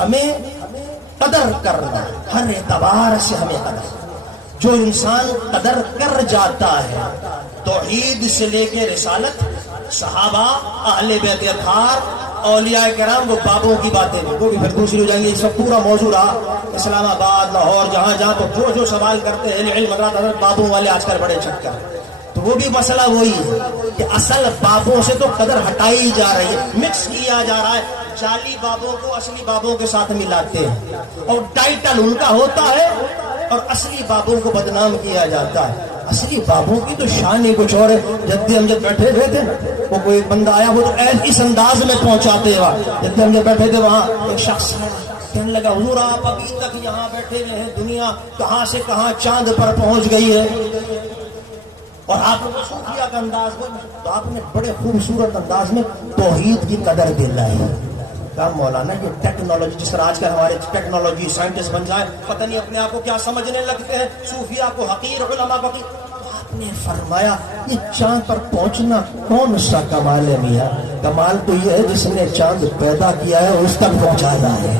ہمیں قدر کرنا، ہر اعتبار سے ہمیں قدر. جو انسان قدر کر جاتا ہے توحید سے لے کے رسالت، صحابہ، اہل بیت اطہار، اولیاء کرام، وہ بابوں کی باتیں نہیں، وہ بھی پھر دوسری ہو جائیں گی. اس وقت پورا موضوع رہا اسلام آباد، لاہور، جہاں جہاں تو جو سوال کرتے ہیں علم حضرت بابوں والے آج کل بڑے چکر. تو وہ بھی مسئلہ وہی ہے کہ اصل بابوں سے تو قدر ہٹائی جا رہی ہے، مکس کیا جا رہا ہے. جعلی بابوں کو اصلی بابوں کے ساتھ ملاتے ہیں اور ٹائٹل ان کا ہوتا ہے اور اصلی بابوں کو بدنام کیا جاتا ہے. اصلی بابوں کی تو شان ہی کچھ اور ہے. جدی ہم جب بیٹھے ہوئے تھے وہ کوئی بندہ آیا، وہ تو اس انداز میں پہنچاتے ہوا. جدی ہم جب بیٹھے تھے وہاں ایک شخص کہنے لگا حضور آپ ابھی تک یہاں بیٹھے ہوئے ہیں، دنیا کہاں سے کہاں چاند پر پہنچ گئی ہے اور آپ کو صوفیہ کا انداز میں. تو آپ نے بڑے خوبصورت انداز میں توحید کی قدر دلائی. کہا مولانا یہ ٹیکنالوجی، جس طرح آج کل ہمارے ٹیکنالوجی سائنٹسٹ بن جائے، پتہ نہیں اپنے آپ کو کیا سمجھنے لگتے ہیں، صوفیہ کو حقیر، علماء کو حقیر. آپ نے فرمایا یہ چاند پر پہنچنا کون سا کمال ہے میاں؟ کمال تو یہ ہے جس نے چاند پیدا کیا ہے اس تک پہنچانا ہے.